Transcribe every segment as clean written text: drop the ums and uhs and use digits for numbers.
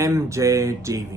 MJ TV।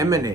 MNA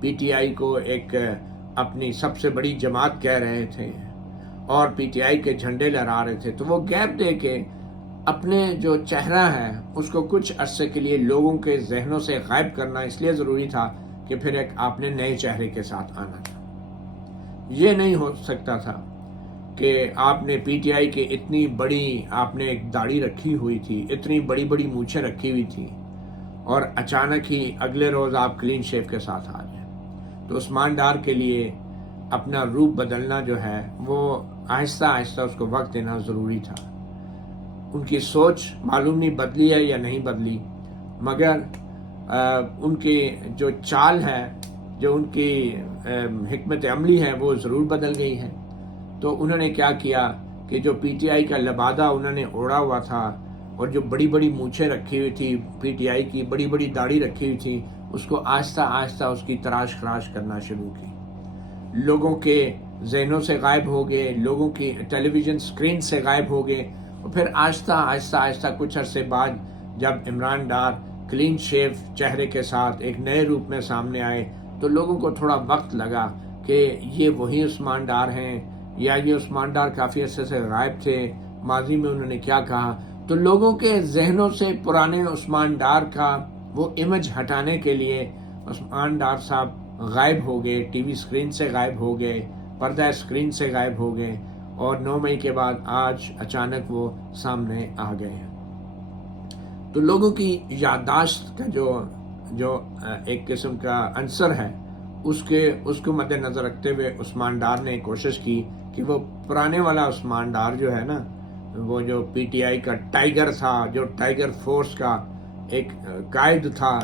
P T I کو ایک اپنی سب سے بڑی جماعت کہہ رہے تھے اور پی ٹی آئی کے جھنڈے لہرا رہے تھے، تو وہ گیپ دے کے اپنے جو چہرہ ہے اس کو کچھ عرصے کے لیے لوگوں کے ذہنوں سے غائب کرنا اس لیے ضروری تھا کہ پھر ایک آپ نے نئے چہرے کے ساتھ آنا تھا۔ یہ نہیں ہو سکتا تھا کہ آپ نے پی ٹی آئی کے اتنی بڑی آپ نے ایک داڑھی رکھی ہوئی تھی، اتنی بڑی بڑی مونچھیں رکھی ہوئی تھی، اور اچانک ہی اگلے روز آپ کلین شیو کے ساتھ آ جائیں۔ تو عثمان ڈار کے لیے اپنا روپ بدلنا جو ہے وہ آہستہ آہستہ اس کو وقت دینا ضروری تھا۔ ان کی سوچ معلوم نہیں بدلی ہے یا نہیں بدلی، مگر ان کی جو چال ہے، جو ان کی حکمت عملی ہے وہ ضرور بدل گئی ہے۔ تو انہوں نے کیا کیا کہ جو پی ٹی آئی کا لبادہ انہوں نے اوڑا ہوا تھا اور جو بڑی بڑی مونچھیں رکھی ہوئی تھی، پی ٹی آئی کی بڑی بڑی داڑھی رکھی ہوئی تھی، اس کو آہستہ آہستہ اس کی تراش خراش کرنا شروع کی۔ لوگوں کے ذہنوں سے غائب ہو گئے، لوگوں کی ٹیلی ویژن سکرین سے غائب ہو گئے، اور پھر آہستہ آہستہ آہستہ کچھ عرصے بعد جب عمران ڈار کلین شیو چہرے کے ساتھ ایک نئے روپ میں سامنے آئے تو لوگوں کو تھوڑا وقت لگا کہ یہ وہی عثمان ڈار ہیں یا یہ عثمان ڈار کافی عرصے سے غائب تھے، ماضی میں انہوں نے کیا کہا۔ تو لوگوں کے ذہنوں سے پرانے عثمان ڈار کا وہ امیج ہٹانے کے لیے عثمان ڈار صاحب غائب ہو گئے، ٹی وی سکرین سے غائب ہو گئے، پردہ سکرین سے غائب ہو گئے، اور 9 مئی کے بعد آج اچانک وہ سامنے آ گئے ہیں۔ تو لوگوں کی یادداشت کا جو ایک قسم کا عنصر ہے اس کو مد نظر رکھتے ہوئے عثمان ڈار نے کوشش کی کہ وہ پرانے والا عثمان ڈار جو ہے نا، وہ جو پی ٹی آئی کا ٹائیگر تھا، جو ٹائیگر فورس کا ایک قائد تھا،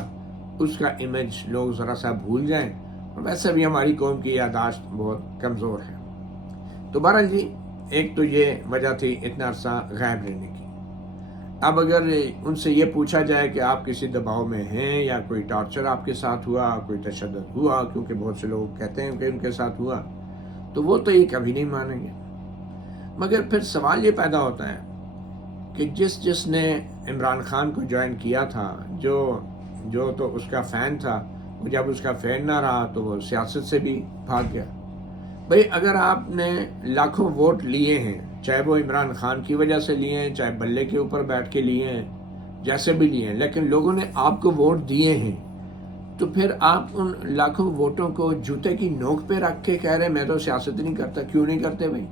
اس کا امیج لوگ ذرا سا بھول جائیں۔ اور ویسے بھی ہماری قوم کی یادداشت بہت کمزور ہے۔ تو بہرحال جی، ایک تو یہ وجہ تھی اتنا عرصہ غائب رہنے کی۔ اب اگر ان سے یہ پوچھا جائے کہ آپ کسی دباؤ میں ہیں یا کوئی ٹارچر آپ کے ساتھ ہوا، کوئی تشدد ہوا، کیونکہ بہت سے لوگ کہتے ہیں کہ ان کے ساتھ ہوا، تو وہ تو یہ کبھی نہیں مانیں گے۔ مگر پھر سوال یہ پیدا ہوتا ہے کہ جس نے عمران خان کو جوائن کیا تھا، جو تو اس کا فین تھا، وہ جب اس کا فین نہ رہا تو وہ سیاست سے بھی بھاگ گیا۔ بھئی اگر آپ نے لاکھوں ووٹ لیے ہیں، چاہے وہ عمران خان کی وجہ سے لیے ہیں، چاہے بلے کے اوپر بیٹھ کے لیے ہیں، جیسے بھی لیے ہیں، لیکن لوگوں نے آپ کو ووٹ دیے ہیں، تو پھر آپ ان لاکھوں ووٹوں کو جوتے کی نوک پہ رکھ کے کہہ رہے ہیں میں تو سیاست نہیں کرتا۔ کیوں نہیں کرتے بھائی؟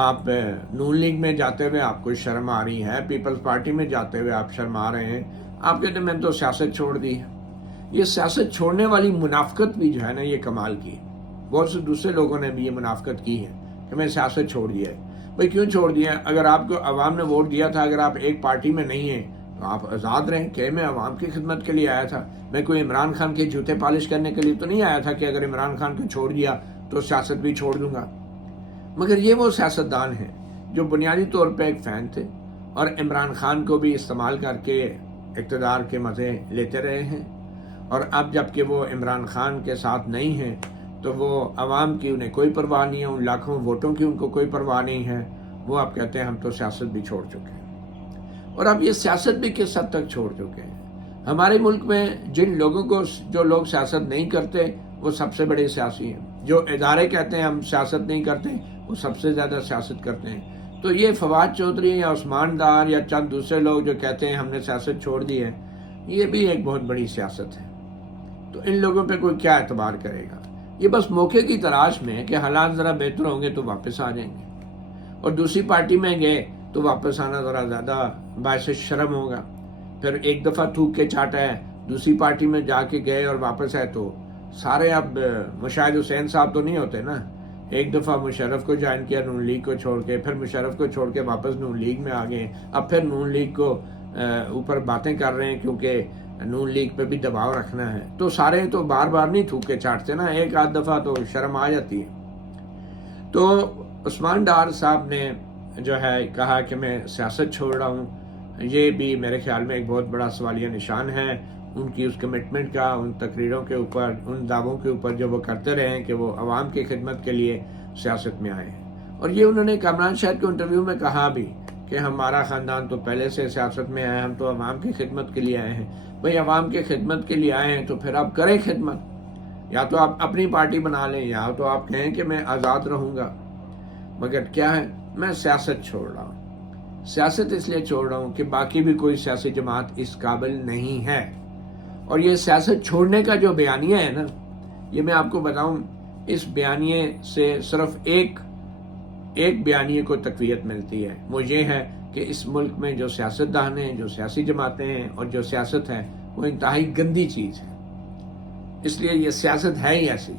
آپ نون لیگ میں جاتے ہوئے آپ کو شرم آ رہی ہے، پیپلز پارٹی میں جاتے ہوئے آپ شرما رہے ہیں، آپ کہتے ہیں میں تو سیاست چھوڑ دی ہے۔ یہ سیاست چھوڑنے والی منافقت بھی جو ہے نا، یہ کمال کی ہے۔ بہت سے دوسرے لوگوں نے بھی یہ منافقت کی ہے کہ میں سیاست چھوڑ دیا ہے۔ بھئی کیوں چھوڑ دیا ہے؟ اگر آپ کو عوام نے ووٹ دیا تھا، اگر آپ ایک پارٹی میں نہیں ہیں تو آپ آزاد رہیں کہ میں عوام کی خدمت کے لیے آیا تھا، میں کوئی عمران خان کے جوتے پالش کرنے کے لیے تو نہیں آیا تھا کہ اگر عمران خان کو چھوڑ دیا تو سیاست بھی چھوڑ دوں گا۔ مگر یہ وہ سیاستدان ہیں جو بنیادی طور پہ ایک فین تھے اور عمران خان کو بھی استعمال کر کے اقتدار کے مزے لیتے رہے ہیں، اور اب جب کہ وہ عمران خان کے ساتھ نہیں ہیں تو وہ عوام کی انہیں کوئی پرواہ نہیں ہے، ان لاکھوں ووٹوں کی ان کو کوئی پرواہ نہیں ہے۔ وہ اب کہتے ہیں ہم تو سیاست بھی چھوڑ چکے ہیں۔ اور اب یہ سیاست بھی کس حد تک چھوڑ چکے ہیں؟ ہمارے ملک میں جو لوگ سیاست نہیں کرتے وہ سب سے بڑے سیاسی ہیں۔ جو ادارے کہتے ہیں ہم سیاست نہیں کرتے، وہ سب سے زیادہ سیاست کرتے ہیں۔ تو یہ فواد چودھری یا عثمان ڈار یا چند دوسرے لوگ جو کہتے ہیں ہم نے سیاست چھوڑ دی ہے، یہ بھی ایک بہت بڑی سیاست ہے۔ تو ان لوگوں پہ کوئی کیا اعتبار کرے گا؟ یہ بس موقع کی تلاش میں کہ حالات ذرا بہتر ہوں گے تو واپس آ جائیں گے، اور دوسری پارٹی میں گئے تو واپس آنا ذرا زیادہ باعث شرم ہوگا۔ پھر ایک دفعہ تھوک کے چاٹا ہے، دوسری پارٹی میں جا کے گئے اور واپس آئے تو سارے اب مشاہد حسین صاحب تو نہیں ہوتے نا۔ ایک دفعہ مشرف کو جوائن کیا نون لیگ کو چھوڑ کے، پھر مشرف کو چھوڑ کے واپس نون لیگ میں آ گئے، اب پھر نون لیگ کو اوپر باتیں کر رہے ہیں کیونکہ نون لیگ پہ بھی دباؤ رکھنا ہے۔ تو سارے تو بار بار نہیں تھوکے چاٹتے نا، ایک آدھ دفعہ تو شرم آ جاتی ہے۔ تو عثمان ڈار صاحب نے جو ہے کہا کہ میں سیاست چھوڑ رہا ہوں، یہ بھی میرے خیال میں ایک بہت بڑا سوالیہ نشان ہے ان کی اس کمٹمنٹ کا، ان تقریروں کے اوپر، ان دعووں کے اوپر جو وہ کرتے رہے ہیں کہ وہ عوام کی خدمت کے لیے سیاست میں آئے ہیں۔ اور یہ انہوں نے کامران شاہد کے انٹرویو میں کہا بھی کہ ہمارا خاندان تو پہلے سے سیاست میں آیا ہے، ہم تو عوام کی خدمت کے لیے آئے ہیں۔ بھئی عوام کی خدمت کے لیے آئے ہیں تو پھر آپ کریں خدمت، یا تو آپ اپنی پارٹی بنا لیں یا تو آپ کہیں کہ میں آزاد رہوں گا، مگر کیا ہے، میں سیاست چھوڑ رہا ہوں۔ سیاست اس لیے چھوڑ رہا ہوں کہ باقی بھی کوئی سیاسی جماعت اس قابل نہیں ہے۔ اور یہ سیاست چھوڑنے کا جو بیانیہ ہے نا، یہ میں آپ کو بتاؤں، اس بیانیے سے صرف ایک بیانیے کو تقویت ملتی ہے، وہ یہ ہے کہ اس ملک میں جو سیاستدان ہیں، جو سیاسی جماعتیں ہیں اور جو سیاست ہے، وہ انتہائی گندی چیز ہے۔ اس لیے یہ سیاست ہے ہی ایسی۔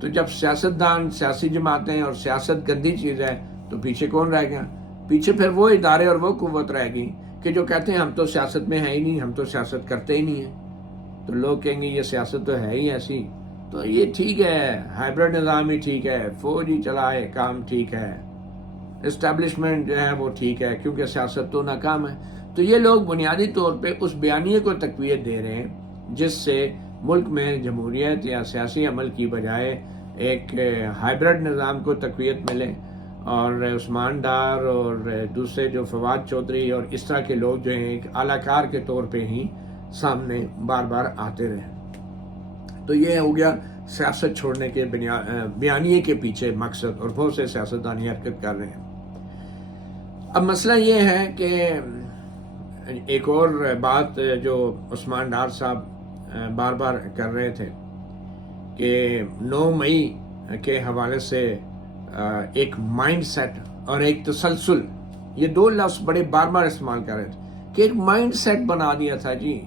تو جب سیاستدان، سیاسی جماعتیں اور سیاست گندی چیز ہے تو پیچھے کون رہ گیا؟ پیچھے پھر وہ ادارے اور وہ قوت رہ گی کہ جو کہتے ہیں ہم تو سیاست میں ہے ہی نہیں، ہم تو سیاست کرتے ہی نہیں ہیں۔ تو لوگ کہیں گے یہ سیاست تو ہے ہی ایسی، تو یہ ٹھیک ہے، ہائیبرڈ نظام ہی ٹھیک ہے، فوج ہی چلائے، کام ٹھیک ہے، اسٹیبلشمنٹ جو ہے وہ ٹھیک ہے، کیونکہ سیاست تو ناکام ہے۔ تو یہ لوگ بنیادی طور پہ اس بیانیے کو تقویت دے رہے ہیں جس سے ملک میں جمہوریت یا سیاسی عمل کی بجائے ایک ہائیبرڈ نظام کو تقویت ملے، اور عثمان ڈار اور دوسرے جو فواد چودھری اور اس طرح کے لوگ جو ہیں ایک اعلی کار کے طور پہ ہی سامنے بار بار آتے رہے۔ تو یہ ہو گیا سیاست چھوڑنے کے بیانیے کے پیچھے مقصد، اور بہت سے سیاستدان حرکت کر رہے ہیں۔ اب مسئلہ یہ ہے کہ ایک اور بات جو عثمان ڈار صاحب بار بار کر رہے تھے کہ 9 مئی کے حوالے سے ایک مائنڈ سیٹ اور ایک تسلسل، یہ دو لفظ بڑے بار بار استعمال کر رہے تھے کہ ایک مائنڈ سیٹ بنا دیا تھا جی،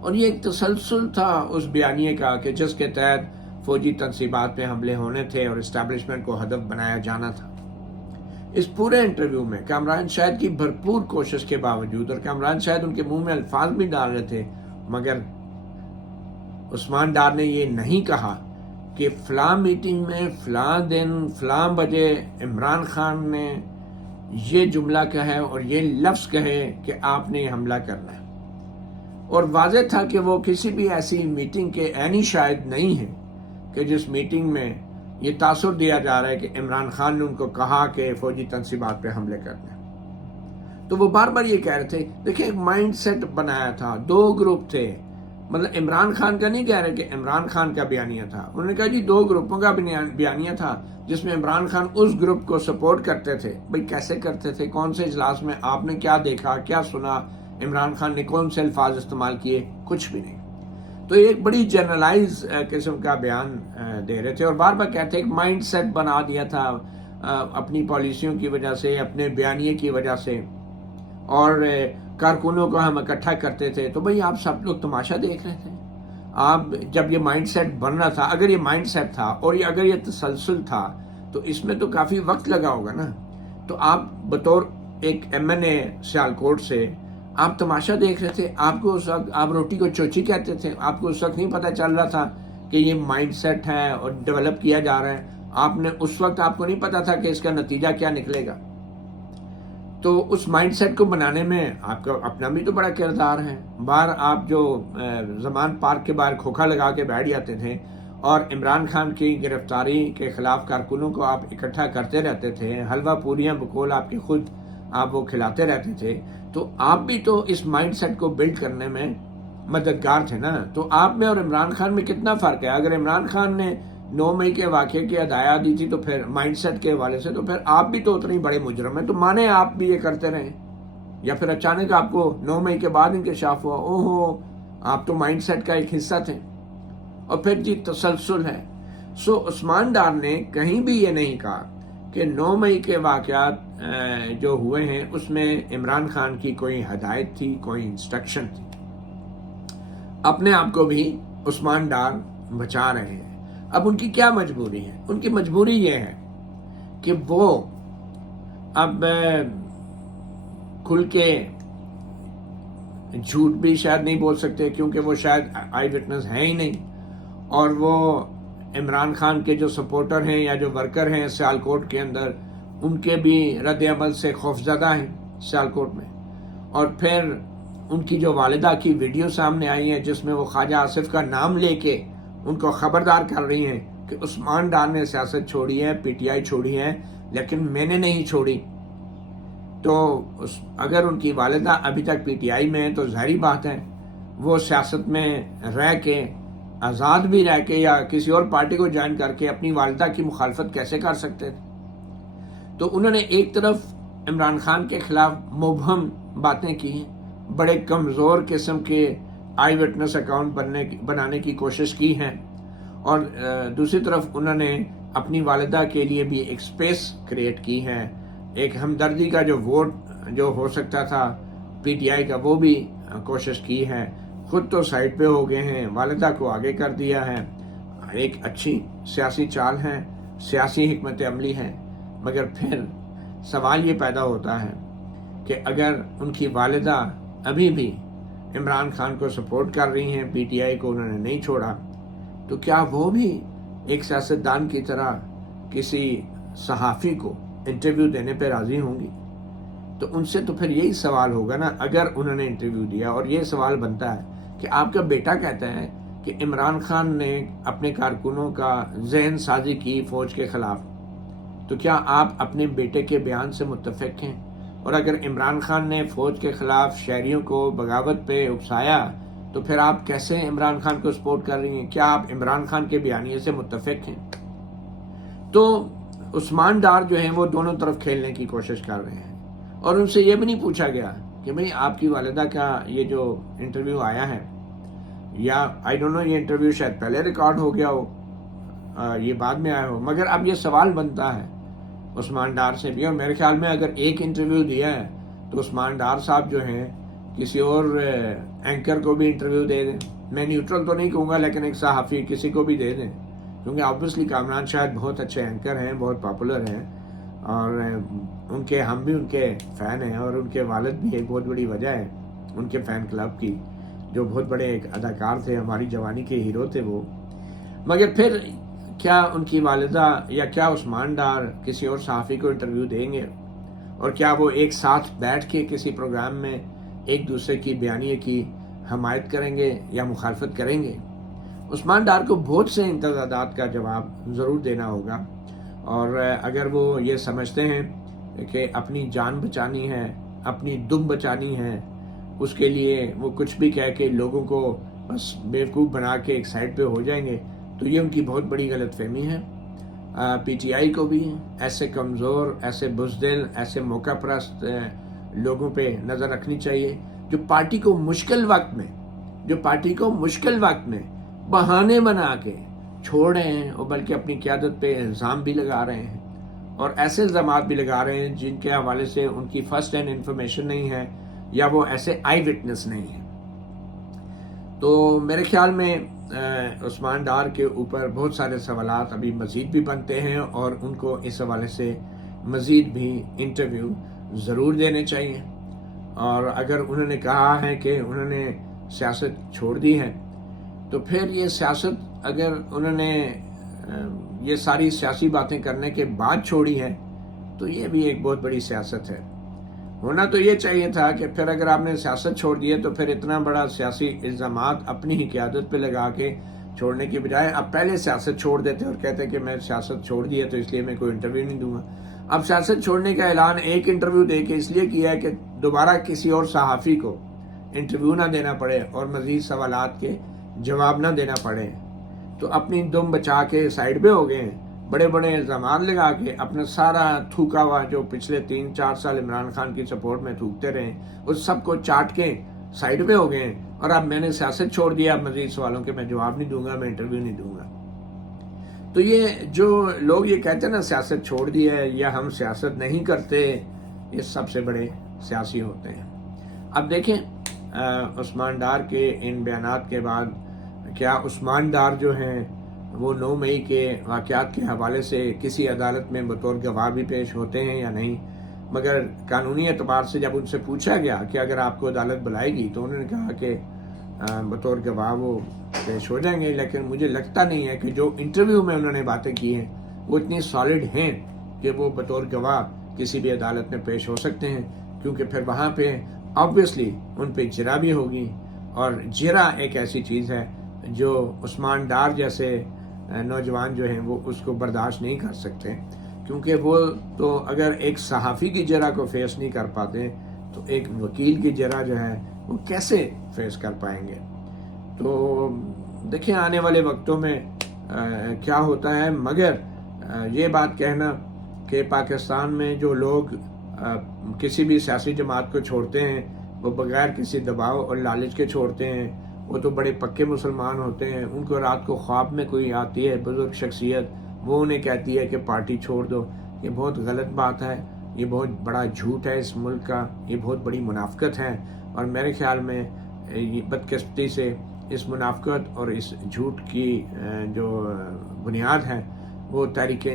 اور یہ ایک تسلسل تھا اس بیانیے کا کہ جس کے تحت فوجی تنصیبات پہ حملے ہونے تھے اور اسٹیبلشمنٹ کو ہدف بنایا جانا تھا۔ اس پورے انٹرویو میں کامران شاہد کی بھرپور کوشش کے باوجود، اور کامران شاہد ان کے منہ میں الفاظ بھی ڈال رہے تھے، مگر عثمان ڈار نے یہ نہیں کہا کہ فلاں میٹنگ میں فلاں دن فلاں بجے عمران خان نے یہ جملہ کہے اور یہ لفظ کہے کہ آپ نے یہ حملہ کرنا ہے۔ اور واضح تھا کہ وہ کسی بھی ایسی میٹنگ کے عینی شاہد نہیں ہیں کہ جس میٹنگ میں یہ تاثر دیا جا رہا ہے کہ عمران خان نے ان کو کہا کہ فوجی تنصیبات پہ حملے کرنے۔ تو وہ بار بار یہ کہہ رہے تھے، دیکھیں ایک مائنڈ سیٹ بنایا تھا، 2 گروپ تھے، مطلب عمران خان کا نہیں کہہ رہے کہ عمران خان کا بیانیہ تھا، انہوں نے کہا جی 2 گروپوں کا بیانیہ تھا جس میں عمران خان اس گروپ کو سپورٹ کرتے تھے۔ بھئی کیسے کرتے تھے؟ کون سے اجلاس میں آپ نے کیا دیکھا، کیا سنا؟ عمران خان نے کون سے الفاظ استعمال کیے؟ کچھ بھی نہیں۔ تو یہ ایک بڑی جنرلائز قسم کا بیان دے رہے تھے، اور بار بار کہتے ایک مائنڈ سیٹ بنا دیا تھا اپنی پالیسیوں کی وجہ سے، اپنے بیانیے کی وجہ سے، اور کارکنوں کو ہم اکٹھا کرتے تھے۔ تو بھئی آپ سب لوگ تماشا دیکھ رہے تھے۔ آپ جب یہ مائنڈ سیٹ بن رہا تھا، اگر یہ مائنڈ سیٹ تھا اور اگر یہ تسلسل تھا تو اس میں تو کافی وقت لگا ہوگا نا۔ تو آپ بطور ایک MNA سیالکوٹ سے آپ تماشا دیکھ رہے تھے، آپ کو اس وقت آپ روٹی کو چوچی کہتے تھے، آپ کو اس وقت نہیں پتہ چل رہا تھا کہ یہ مائنڈ سیٹ ہے اور ڈیولپ کیا جا رہا ہے۔ اس وقت آپ کو نہیں پتا تھا کہ اس کا نتیجہ کیا نکلے گا۔ تو اس مائنڈ سیٹ کو بنانے میں آپ کا اپنا بھی تو بڑا کردار ہے۔ آپ جو زمان پارک کے باہر کھوکھا لگا کے بیٹھ جاتے تھے اور عمران خان کی گرفتاری کے خلاف کارکنوں کو آپ اکٹھا کرتے رہتے تھے، حلوہ پوریاں بقول آپ کی خود آپ وہ کھلاتے رہتے تھے، تو آپ بھی تو اس مائنڈ سیٹ کو بلڈ کرنے میں مددگار تھے نا۔ تو آپ میں اور عمران خان میں کتنا فرق ہے؟ اگر عمران خان نے 9 مئی کے واقعے کی ہدایت دی تھی تو پھر مائنڈ سیٹ کے حوالے سے، تو پھر آپ بھی تو اتنے بڑے مجرم ہیں، تو مانے آپ بھی یہ کرتے رہے، یا پھر اچانک آپ کو 9 مئی کے بعد انکشاف ہوا اوہو آپ تو مائنڈ سیٹ کا ایک حصہ تھے۔ اور پھر جی تسلسل ہے۔ عثمان ڈار نے کہیں بھی یہ نہیں کہا کہ 9 مئی کے واقعات جو ہوئے ہیں اس میں عمران خان کی کوئی ہدایت تھی، کوئی انسٹرکشن تھی۔ اپنے آپ کو بھی عثمان ڈار بچا رہے ہیں۔ اب ان کی کیا مجبوری ہے؟ ان کی مجبوری یہ ہے کہ وہ اب کھل کے جھوٹ بھی شاید نہیں بول سکتے کیونکہ وہ شاید آئی وٹنس ہیں ہی نہیں، اور وہ عمران خان کے جو سپورٹر ہیں یا جو ورکر ہیں سیالکوٹ کے اندر، ان کے بھی رد عمل سے خوفزدہ ہیں سیالکوٹ میں۔ اور پھر ان کی جو والدہ کی ویڈیو سامنے آئی ہے جس میں وہ خواجہ آصف کا نام لے کے ان کو خبردار کر رہی ہیں کہ عثمان ڈار نے سیاست چھوڑی ہے، PTI چھوڑی ہے، لیکن میں نے نہیں چھوڑی۔ تو اگر ان کی والدہ ابھی تک PTI میں ہے تو ظاہری بات ہے وہ سیاست میں رہ کے آزاد بھی رہ کے یا کسی اور پارٹی کو جوائن کر کے اپنی والدہ کی مخالفت کیسے کر سکتے تھے؟ تو انہوں نے ایک طرف عمران خان کے خلاف مبہم باتیں کی ہیں، بڑے کمزور قسم کے آئی وٹنس اکاؤنٹ بنانے کی کوشش کی ہے، اور دوسری طرف انہوں نے اپنی والدہ کے لیے بھی ایک سپیس کریٹ کی ہے، ایک ہمدردی کا جو ووٹ جو ہو سکتا تھا پی ٹی آئی کا وہ بھی کوشش کی ہے، خود تو سائڈ پہ ہو گئے ہیں، والدہ کو آگے کر دیا ہے، ایک اچھی سیاسی چال ہے، سیاسی حکمت عملی ہے، مگر پھر سوال یہ پیدا ہوتا ہے کہ اگر ان کی والدہ ابھی بھی عمران خان کو سپورٹ کر رہی ہیں، پی ٹی آئی کو انہوں نے نہیں چھوڑا، تو کیا وہ بھی ایک سیاستدان کی طرح کسی صحافی کو انٹرویو دینے پہ راضی ہوں گی؟ تو ان سے تو پھر یہی سوال ہوگا نا، اگر انہوں نے انٹرویو دیا اور یہ سوال بنتا ہے کہ آپ کا بیٹا کہتا ہے کہ عمران خان نے اپنے کارکنوں کا ذہن سازی کی فوج کے خلاف، تو کیا آپ اپنے بیٹے کے بیان سے متفق ہیں؟ اور اگر عمران خان نے فوج کے خلاف شہریوں کو بغاوت پہ اکسایا تو پھر آپ کیسے عمران خان کو سپورٹ کر رہی ہیں؟ کیا آپ عمران خان کے بیانیے سے متفق ہیں؟ تو عثمان ڈار جو ہیں وہ دونوں طرف کھیلنے کی کوشش کر رہے ہیں، اور ان سے یہ بھی نہیں پوچھا گیا کہ بھئی آپ کی والدہ کا یہ جو انٹرویو آیا ہے، یا آئی ڈونٹ نو یہ انٹرویو شاید پہلے ریکارڈ ہو گیا ہو، یہ بعد میں آیا ہو، مگر اب یہ سوال بنتا ہے عثمان ڈار سے بھی، اور میرے خیال میں اگر ایک انٹرویو دیا ہے تو عثمان ڈار صاحب جو ہیں کسی اور اینکر کو بھی انٹرویو دے دیں، میں نیوٹرل تو نہیں کہوں گا لیکن ایک صحافی کسی کو بھی دے دیں، کیونکہ آبویسلی کامران شاید بہت اچھے اینکر ہیں، بہت پاپولر ہیں، اور ہم بھی ان کے فین ہیں، اور ان کے والد بھی ایک بہت بڑی وجہ ہے ان کے فین کلب کی، جو بہت بڑے ایک اداکار تھے، ہماری جوانی کے ہیرو تھے وہ، مگر پھر کیا ان کی والدہ یا کیا عثمان ڈار کسی اور صحافی کو انٹرویو دیں گے؟ اور کیا وہ ایک ساتھ بیٹھ کے کسی پروگرام میں ایک دوسرے کی بیانیے کی حمایت کریں گے یا مخالفت کریں گے؟ عثمان ڈار کو بہت سے انتقادات کا جواب ضرور دینا ہوگا، اور اگر وہ یہ سمجھتے ہیں کہ اپنی جان بچانی ہے، اپنی دم بچانی ہے، اس کے لیے وہ کچھ بھی کہہ کے لوگوں کو بس بیوقوف بنا کے ایک سائڈ پہ ہو جائیں گے، تو یہ ان کی بہت بڑی غلط فہمی ہے۔ پی ٹی آئی کو بھی ایسے کمزور، ایسے بزدل، ایسے موقع پرست لوگوں پہ نظر رکھنی چاہیے جو پارٹی کو مشکل وقت میں بہانے بنا کے چھوڑ رہے ہیں، اور بلکہ اپنی قیادت پہ الزام بھی لگا رہے ہیں، اور ایسے الزامات بھی لگا رہے ہیں جن کے حوالے سے ان کی فرسٹ ہینڈ انفارمیشن نہیں ہے، یا وہ ایسے آئی وٹنس نہیں ہیں۔ تو میرے خیال میں عثمان ڈار کے اوپر بہت سارے سوالات ابھی مزید بھی بنتے ہیں، اور ان کو اس حوالے سے مزید بھی انٹرویو ضرور دینے چاہیے، اور اگر انہوں نے کہا ہے کہ انہوں نے سیاست چھوڑ دی ہے، تو پھر یہ سیاست اگر انہوں نے یہ ساری سیاسی باتیں کرنے کے بعد چھوڑی ہے تو یہ بھی ایک بہت بڑی سیاست ہے۔ ہونا تو یہ چاہیے تھا کہ پھر اگر آپ نے سیاست چھوڑ دی ہے تو پھر اتنا بڑا سیاسی الزامات اپنی ہی قیادت پہ لگا کے چھوڑنے کی بجائے اب پہلے سیاست چھوڑ دیتے اور کہتے کہ میں سیاست چھوڑ دی ہے تو اس لیے میں کوئی انٹرویو نہیں دوں گا۔ اب سیاست چھوڑنے کا اعلان ایک انٹرویو دے کے اس لیے کیا ہے کہ دوبارہ کسی اور صحافی کو انٹرویو نہ دینا پڑے اور مزید سوالات کے جواب نہ دینا پڑے، تو اپنی دم بچا کے سائڈ پہ ہو گئے ہیں، بڑے بڑے الزامات لگا کے اپنا سارا تھوکا ہوا جو پچھلے 3-4 سال عمران خان کی سپورٹ میں تھوکتے رہے اس سب کو چاٹ کے سائڈ پہ ہو گئے ہیں، اور اب میں نے سیاست چھوڑ دیا، اب مزید سوالوں کے میں جواب نہیں دوں گا، میں انٹرویو نہیں دوں گا۔ تو یہ جو لوگ یہ کہتے ہیں نا سیاست چھوڑ دی ہے یا ہم سیاست نہیں کرتے، یہ سب سے بڑے سیاسی ہوتے ہیں۔ اب دیکھیں عثمان ڈار کے ان بیانات کے بعد کیا عثمان ڈار جو ہیں وہ 9 مئی کے واقعات کے حوالے سے کسی عدالت میں بطور گواہ بھی پیش ہوتے ہیں یا نہیں؟ مگر قانونی اعتبار سے جب ان سے پوچھا گیا کہ اگر آپ کو عدالت بلائے گی تو انہوں نے کہا کہ بطور گواہ وہ پیش ہو جائیں گے، لیکن مجھے لگتا نہیں ہے کہ جو انٹرویو میں انہوں نے باتیں کی ہیں وہ اتنی سالڈ ہیں کہ وہ بطور گواہ کسی بھی عدالت میں پیش ہو سکتے ہیں، کیونکہ پھر وہاں پہ آبویسلی ان پہ جرح بھی ہوگی، اور جرح ایک ایسی چیز ہے جو عثمان ڈار جیسے نوجوان جو ہیں وہ اس کو برداشت نہیں کر سکتے، کیونکہ وہ تو اگر ایک صحافی کی جرح کو فیس نہیں کر پاتے تو ایک وکیل کی جرح جو ہے وہ کیسے فیس کر پائیں گے؟ تو دیکھیں آنے والے وقتوں میں کیا ہوتا ہے، مگر یہ بات کہنا کہ پاکستان میں جو لوگ کسی بھی سیاسی جماعت کو چھوڑتے ہیں وہ بغیر کسی دباؤ اور لالچ کے چھوڑتے ہیں، وہ تو بڑے پکے مسلمان ہوتے ہیں، ان کو رات کو خواب میں کوئی آتی ہے بزرگ شخصیت، وہ انہیں کہتی ہے کہ پارٹی چھوڑ دو. یہ بہت غلط بات ہے، یہ بہت بڑا جھوٹ ہے اس ملک کا، یہ بہت بڑی منافقت ہے، اور میرے خیال میں یہ بدقسمتی سے اس منافقت اور اس جھوٹ کی جو بنیاد ہے وہ تحریک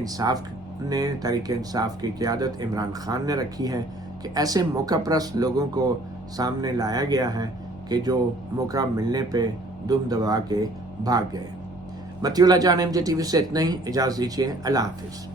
انصاف کی قیادت عمران خان نے رکھی ہے، کہ ایسے موقع پرست لوگوں کو سامنے لایا گیا ہے کہ جو موقع ملنے پہ دم دبا کے بھاگ گئے. مطیع اللہ جان MJ TV سے اتنا ہی، اجازت دیجیے، اللہ حافظ.